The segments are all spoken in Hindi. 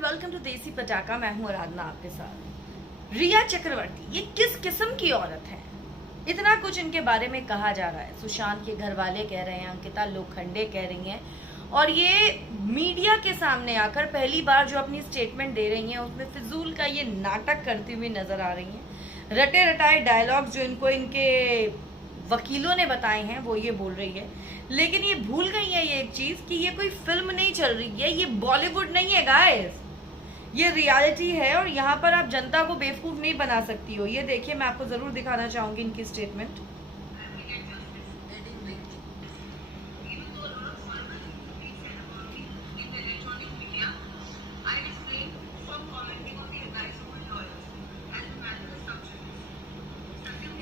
वेलकम टू देसी पटाखा। मैं हूँ आराधना आपके साथ। रिया चक्रवर्ती ये किस किस्म की औरत है? इतना कुछ इनके बारे में कहा जा रहा है। सुशांत के घर वाले कह रहे हैं, अंकिता लोखंडे कह रही हैं, और ये मीडिया के सामने आकर पहली बार जो अपनी स्टेटमेंट दे रही हैं उसमें फिजूल का ये नाटक करती हुई नजर आ रही हैं। रटे रटाए डायलॉग्स जो इनको इनके वकीलों ने बताए हैं वो ये बोल रही है, लेकिन ये भूल गई है ये एक चीज कि ये कोई फिल्म नहीं चल रही है, ये बॉलीवुड नहीं है गाइस, ये रियलिटी है। और यहाँ पर आप जनता को बेवकूफ नहीं बना सकती हो। ये देखिए, मैं आपको जरूर दिखाना चाहूंगी इनकी स्टेटमेंट।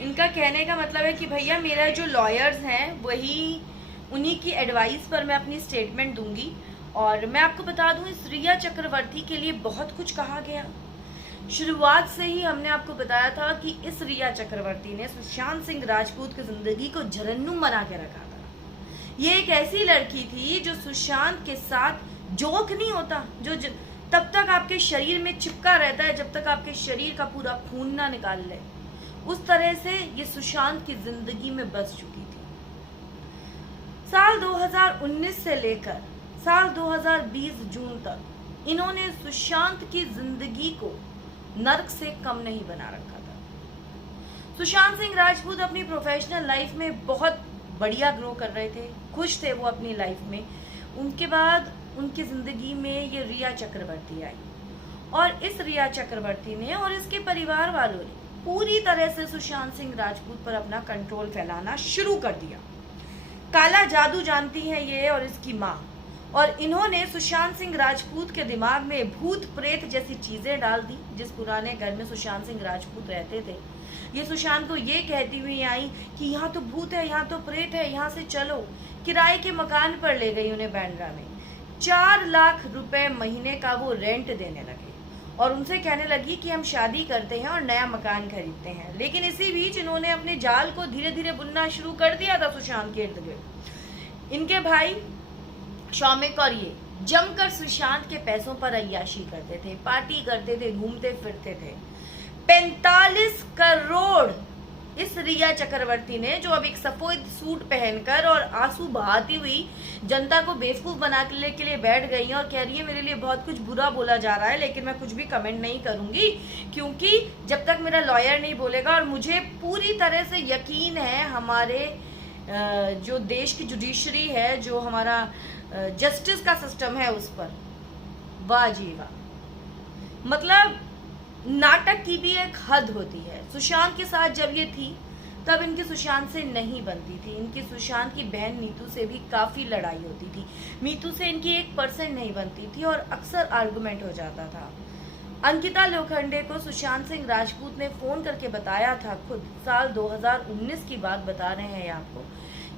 इनका कहने का मतलब है कि भैया मेरा जो लॉयर्स हैं वही उन्हीं की एडवाइस पर मैं अपनी स्टेटमेंट दूंगी। और मैं आपको बता दूं, इस रिया चक्रवर्ती के लिए बहुत कुछ कहा गया। शुरुआत से ही हमने आपको बताया था कि इस रिया चक्रवर्ती ने सुशांत सिंह राजपूत की जिंदगी को जहन्नुम बना के रखा था। ये एक ऐसी लड़की थी जो सुशांत के साथ जोक नहीं होता, जो तब तक आपके शरीर में चिपका रहता है जब तक आपके शरीर का पूरा खून ना निकाल ले, उस तरह से ये सुशांत की जिंदगी में बस चुकी थी। साल 2019 से लेकर साल 2020 जून तक इन्होंने सुशांत की जिंदगी को नर्क से कम नहीं बना रखा था। सुशांत सिंह राजपूत अपनी प्रोफेशनल लाइफ में बहुत बढ़िया ग्रो कर रहे थे, खुश थे वो अपनी लाइफ में। उनके बाद उनकी जिंदगी में ये रिया चक्रवर्ती आई, और इस रिया चक्रवर्ती ने और इसके परिवार वालों ने पूरी तरह से सुशांत सिंह राजपूत पर अपना कंट्रोल फैलाना शुरू कर दिया। काला जादू जानती है ये और इसकी माँ, और इन्होंने सुशांत सिंह राजपूत के दिमाग में भूत प्रेत जैसी चीजें डाल दी। जिस पुराने घर में सुशांत सिंह राजपूत रहते थे, ये सुशांत को ये कहती हुई आई कि यहाँ तो भूत है, यहाँ तो प्रेत है, यहाँ से चलो। किराए के मकान पर ले गई उन्हें बांद्रा में। 4 लाख रुपए महीने का वो रेंट देने लगे और उनसे कहने लगी कि हम शादी करते हैं और नया मकान खरीदते हैं। लेकिन इसी बीच इन्होंने अपने जाल को धीरे धीरे बुनना शुरू कर दिया था सुशांत के इर्द गिर्द। इनके भाई शौमिक और ये जमकर सुशांत के पैसों पर अय्याशी करते थे, पार्टी करते थे, घूमते फिरते थे। 45 करोड़ इस रिया चक्रवर्ती ने, जो अब एक सफेद सूट पहनकर और आंसू बहाती हुई जनता को बेवकूफ बनाने के लिए बैठ गई है और कह रही है मेरे लिए बहुत कुछ बुरा बोला जा रहा है, लेकिन मैं कुछ भी कमेंट नहीं करूंगी क्योंकि जब तक मेरा लॉयर नहीं बोलेगा। और मुझे पूरी तरह से यकीन है हमारे जो देश की जुडिशरी है, जो हमारा जस्टिस का सिस्टम है उस पर। वाह जी वाह, मतलब नाटक की भी एक हद होती है। सुशांत के साथ जब ये थी तब इनकी सुशांत से नहीं बनती थी। इनकी सुशांत की बहन मीतू से भी काफी लड़ाई होती थी। मीतू से इनकी 1% नहीं बनती थी और अक्सर आर्गुमेंट हो जाता था। अंकिता लोखंडे को सुशांत सिंह राजपूत ने फोन करके बताया था, खुद साल 2019 की बात बता रहे हैं आपको,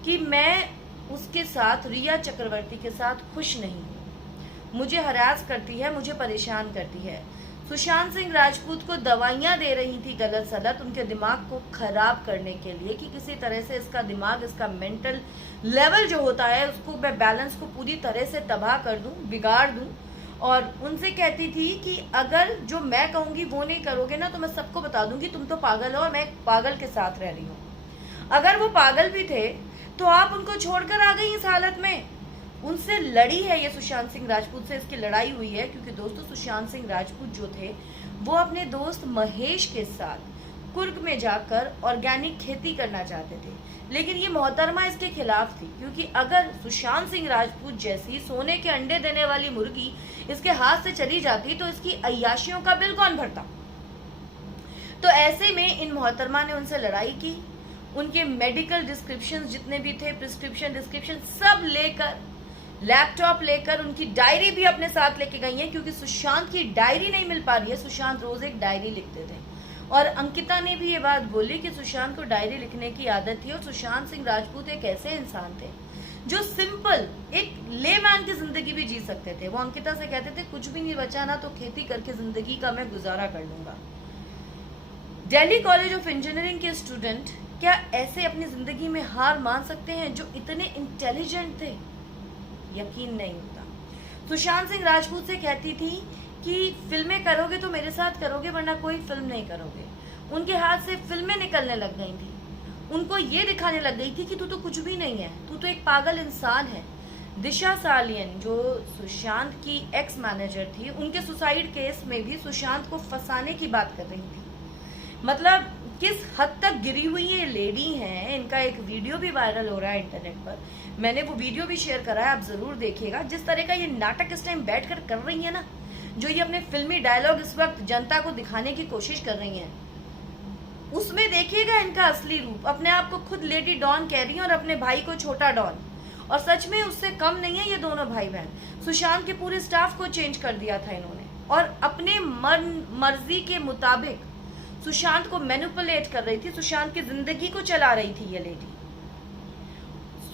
कि मैं उसके साथ, रिया चक्रवर्ती के साथ खुश नहीं हूँ, मुझे हरास करती है, मुझे परेशान करती है। सुशांत सिंह राजपूत को दवाइयां दे रही थी गलत सलत उनके दिमाग को खराब करने के लिए, कि किसी तरह से इसका दिमाग, इसका मेंटल लेवल जो होता है उसको मैं बैलेंस को पूरी तरह से तबाह कर दूं, बिगाड़ दूं। और उनसे कहती थी कि अगर जो मैं कहूंगी वो नहीं करोगे ना तो मैं सबको बता दूंगी तुम तो पागल हो और मैं पागल के साथ रह रही हूँ। अगर वो पागल भी थे तो आप उनको छोड़कर आ गई इस हालत में। उनसे लड़ी है ये सुशांत सिंह राजपूत से इसकी लड़ाई हुई है, क्योंकि दोस्तों सुशांत सिंह राजपूत जो थे वो अपने दोस्त महेश के साथ कुर्ग में जाकर ऑर्गेनिक खेती करना चाहते थे, लेकिन ये मोहतरमा इसके खिलाफ थी, क्योंकि अगर सुशांत सिंह राजपूत जैसी सोने के अंडे देने वाली मुर्गी इसके हाथ से चली जाती तो इसकी अय्याशियों का बिल कौन भरता। तो ऐसे में इन मोहतरमा ने उनसे लड़ाई की। उनके मेडिकल डिस्क्रिप्शन जितने भी थे, प्रिस्क्रिप्शन डिस्क्रिप्शन सब लेकर, लैपटॉप लेकर, उनकी डायरी भी अपने साथ लेके गई है, क्योंकि सुशांत की डायरी नहीं मिल पा रही है। सुशांत रोज एक डायरी लिखते थे और अंकिता ने भी ये बात बोली कि सुशांत को डायरी लिखने की आदत थी। और सुशांत सिंह राजपूत एक ऐसे इंसान थे जो सिंपल एक लेमैन की जिंदगी भी जी सकते थे। वो अंकिता से कहते थे कुछ भी नहीं बचा ना तो खेती करके जिंदगी का मैं गुजारा कर लूंगा। दिल्ली कॉलेज ऑफ इंजीनियरिंग के स्टूडेंट क्या ऐसे अपनी जिंदगी में हार मान सकते हैं, जो इतने इंटेलिजेंट थे? यकीन नहीं होता। सुशांत सिंह राजपूत से कहती थी कि फिल्में करोगे तो मेरे साथ करोगे, वरना कोई फिल्म नहीं करोगे। उनके हाथ से फिल्में निकलने लग गई थी। उनको ये दिखाने लग गई थी कि तू तो कुछ भी नहीं है, तू तो एक पागल इंसान है। दिशा सालियन जो सुशांत की एक्स मैनेजर थी, उनके सुसाइड केस में भी सुशांत को फंसाने की बात कर रही थी। मतलब किस हद तक गिरी हुई ये लेडी हैं। इनका एक वीडियो भी वायरल हो रहा है इंटरनेट पर, मैंने वो वीडियो भी शेयर करा है, आप जरूर देखिएगा। जिस तरह का ये नाटक इस टाइम बैठ कर रही है ना, जो ये अपने फिल्मी डायलॉग इस वक्त जनता को दिखाने की कोशिश कर रही हैं, उसमें देखिएगा इनका असली रूप। अपने आप को खुद लेडी डॉन कह रही है और अपने भाई को छोटा डॉन, और सच में उससे कम नहीं है ये दोनों भाई बहन। सुशांत के पूरे स्टाफ को चेंज कर दिया था इन्होंने, और अपने मर्जी के मुताबिक सुशांत को मैनिपुलेट कर रही थी, सुशांत की जिंदगी को चला रही थी ये लेडी।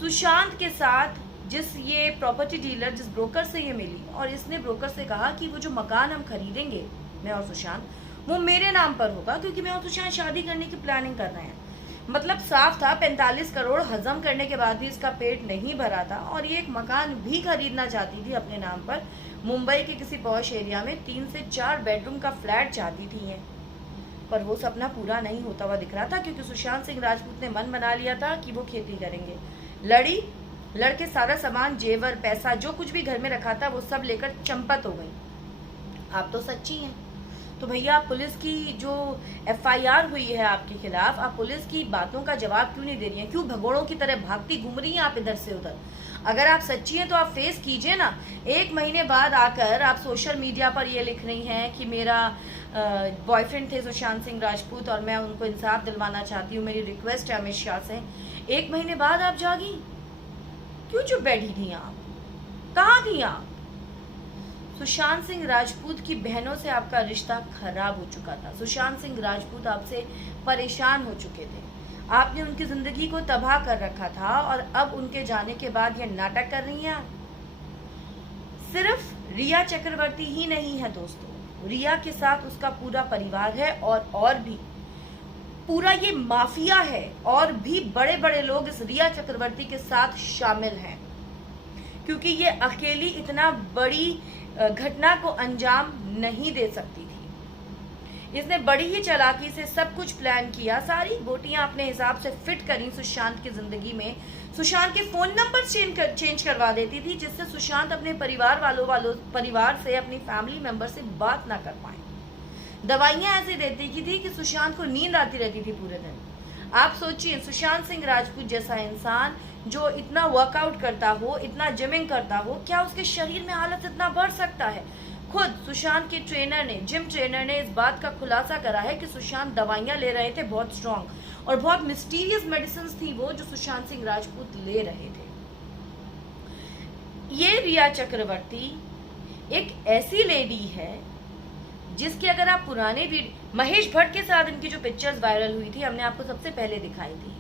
सुशांत के साथ जिस ये प्रॉपर्टी डीलर, जिस ब्रोकर से ये मिली, और इसने ब्रोकर से कहा कि वो जो मकान हम खरीदेंगे मैं और सुशांत, वो मेरे नाम पर होगा, क्योंकि मैं और सुशांत शादी करने की प्लानिंग कर रहे हैं। मतलब साफ था 45 करोड़ हजम करने के बाद भी इसका पेट नहीं भरा था, और ये एक मकान भी खरीदना चाहती थी अपने नाम पर। मुंबई के किसी पॉश एरिया में 3 से 4 बेडरूम का फ्लैट चाहती थी ये, पर वो सपना पूरा नहीं होता हुआ दिख रहा था, क्योंकि सुशांत सिंह राजपूत ने मन बना लिया था कि वो खेती करेंगे। लड़के सारा सामान, जेवर, पैसा, जो कुछ भी घर में रखा था वो सब लेकर चंपत हो गई। आप तो सच्ची हैं, तो भैया आप पुलिस की जो FIR हुई है आपके खिलाफ, आप पुलिस की बातों का जवाब क्यों नहीं दे रही हैं? क्यों भगोड़ों की तरह भागती घूम रही हैं आप इधर से उधर? अगर आप सच्ची हैं तो आप फेस कीजिए ना। 1 महीने बाद आकर आप सोशल मीडिया पर ये लिख रही हैं कि मेरा बॉयफ्रेंड थे सुशांत सिंह राजपूत और मैं उनको इंसाफ दिलवाना चाहती हूँ, मेरी रिक्वेस्ट है अमित शाह से। 1 महीने बाद आप जागी, क्यों चुप बैठी थी आप? कहाँ थी आप? सुशांत सिंह राजपूत की बहनों से आपका रिश्ता खराब हो चुका था। सुशांत सिंह राजपूत आपसे परेशान हो चुके थे, आपने उनकी जिंदगी को तबाह कर रखा था, और अब उनके जाने के बाद ये नाटक कर रही हैं आप। सिर्फ रिया चक्रवर्ती ही नहीं है दोस्तों, रिया के साथ उसका पूरा परिवार है, और भी पूरा ये माफिया है, और भी बड़े बड़े लोग इस रिया चक्रवर्ती के साथ शामिल हैं, क्योंकि ये अकेली इतना बड़ी घटना को अंजाम नहीं दे सकती थी। इसने बड़ी ही चालाकी से सब कुछ प्लान किया, सारी गोटियां अपने हिसाब से फिट करी सुशांत की जिंदगी में। सुशांत के फोन नंबर चेंज करवा देती थी, जिससे सुशांत अपने परिवार से, अपनी फैमिली मेंबर से बात ना कर पाए। दवाइयां ऐसे देती की थी कि सुशांत को नींद आती रहती थी पूरे दिन। आप सोचिए, सुशांत सिंह राजपूत जैसा इंसान जो इतना वर्कआउट करता हो, इतना जिमिंग करता हो, क्या उसके शरीर में हालत इतना बढ़ सकता है? खुद सुशांत के जिम ट्रेनर ने इस बात का खुलासा करा है कि सुशांत दवाइयां ले रहे थे बहुत स्ट्रॉन्ग, और बहुत मिस्टीरियस मेडिसिन थी वो जो सुशांत सिंह राजपूत ले रहे थे। ये रिया चक्रवर्ती एक ऐसी लेडी है जिसकी अगर आप पुराने महेश भट्ट के साथ इनकी जो पिक्चर्स वायरल हुई थी, हमने आपको सबसे पहले दिखाई थी।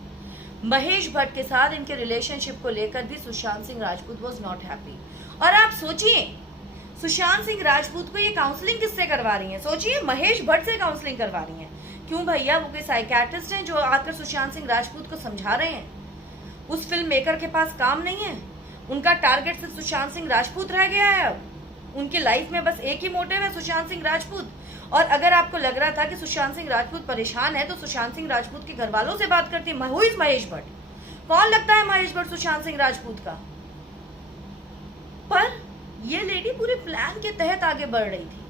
महेश भट्ट के साथ इनके रिलेशनशिप को लेकर भी Sushant Singh Rajput was not happy. और आप सोचिए, सुशांत सिंह राजपूत को ये काउंसलिंग किससे करवा रही हैं? सोचिए, महेश भट्ट से काउंसलिंग करवा रही हैं। क्यों भैया? वो कोई साइकियाट्रिस्ट हैं जो आकर सुशांत सिंह राजपूत को समझा रहे हैं? उस फिल्म मेकर के पास काम नहीं है, उनका टारगेट सिर्फ सुशांत सिंह राजपूत रह गया है। अब उनकी लाइफ में बस एक ही मोटिव है, सुशांत सिंह राजपूत। और अगर आपको लग रहा था कि सुशांत सिंह राजपूत परेशान है, तो सुशांत सिंह राजपूत के घर वालों से बात करती। Who is Mahesh Bhatt? कौन लगता है महेश भट्ट सुशांत सिंह राजपूत का? पर ये लेडी पूरे प्लान के तहत आगे बढ़ रही थी,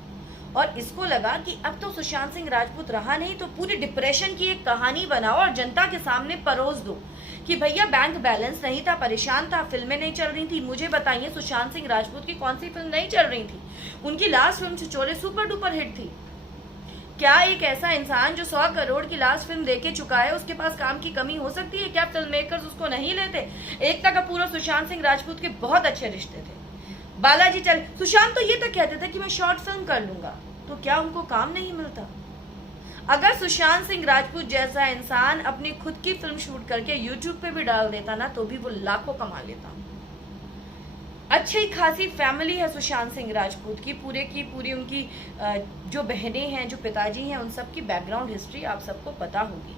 और इसको लगा कि अब तो सुशांत सिंह राजपूत रहा नहीं, तो पूरी डिप्रेशन की एक कहानी बनाओ और जनता के सामने परोस दो कि भैया बैंक बैलेंस नहीं था, परेशान था, फिल्में नहीं चल रही थी। मुझे बताइए, सुशांत सिंह राजपूत की कौन सी फिल्म नहीं चल रही थी? उनकी लास्ट फिल्म छिछोरे सुपर डुपर हिट थी। क्या एक ऐसा इंसान जो 100 करोड़ की लास्ट फिल्म देके चुका है, उसके पास काम की कमी हो सकती है? क्या फिल्म मेकर्स उसको नहीं लेते? एकता कपूर और सुशांत सिंह राजपूत के बहुत अच्छे रिश्ते थे। बालाजी चल, सुशांत तो ये तक कहते थे कि मैं शॉर्ट फिल्म कर लूंगा, तो क्या उनको काम नहीं मिलता? अगर सुशांत सिंह राजपूत जैसा इंसान अपनी खुद की फिल्म शूट करके यूट्यूब पे भी डाल देता ना, तो भी वो लाखों कमा लेता। अच्छी खासी फैमिली है सुशांत सिंह राजपूत की पूरी उनकी जो बहनें हैं, जो पिताजी हैं, उन सब की बैकग्राउंड हिस्ट्री आप सबको पता होगी।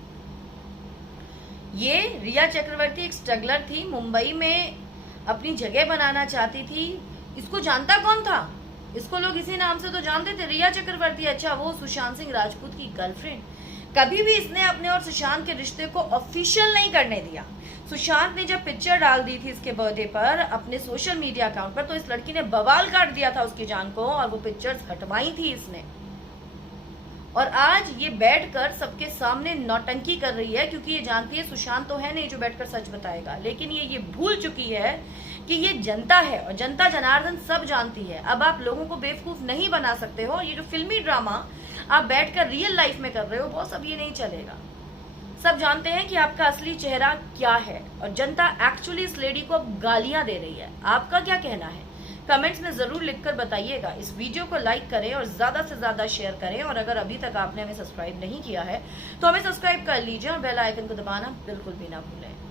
ये रिया चक्रवर्ती एक स्ट्रगलर थी, मुंबई में अपनी जगह बनाना चाहती थी। इसको जानता कौन था? इसको लोग इसी नाम से तो जानते थे, रिया चक्रवर्ती। अच्छा, वो सुशांत सिंह राजपूत की गर्लफ्रेंड। कभी भी इसने अपने और सुशांत के रिश्ते को ऑफिशियल नहीं करने दिया। सुशांत ने जब पिक्चर डाल दी थी इसके बर्थडे पर अपने सोशल मीडिया अकाउंट पर, तो इस लड़की ने बवाल काट दिया था उसकी जान को, और वो पिक्चर्स हटवाई थी इसने। और आज ये बैठकर सबके सामने नौटंकी कर रही है, क्योंकि ये जानती है सुशांत तो है नहीं जो बैठकर सच बताएगा, लेकिन ये भूल चुकी है कि ये जनता है, और जनता जनार्दन सब जानती है। अब आप लोगों को बेवकूफ नहीं बना सकते हो। ये जो फिल्मी ड्रामा आप बैठकर रियल लाइफ में कर रहे हो, बॉस, अब ये नहीं चलेगा। सब जानते हैं कि आपका असली चेहरा क्या है, और जनता एक्चुअली इस लेडी को अब गालियां दे रही है। आपका क्या कहना है? कमेंट्स में जरूर लिखकर बताइएगा। इस वीडियो को लाइक करें और ज्यादा से ज्यादा शेयर करें, और अगर अभी तक आपने हमें सब्सक्राइब नहीं किया है तो हमें सब्सक्राइब कर लीजिए और बेल आइकन को दबाना बिल्कुल भी ना भूलें।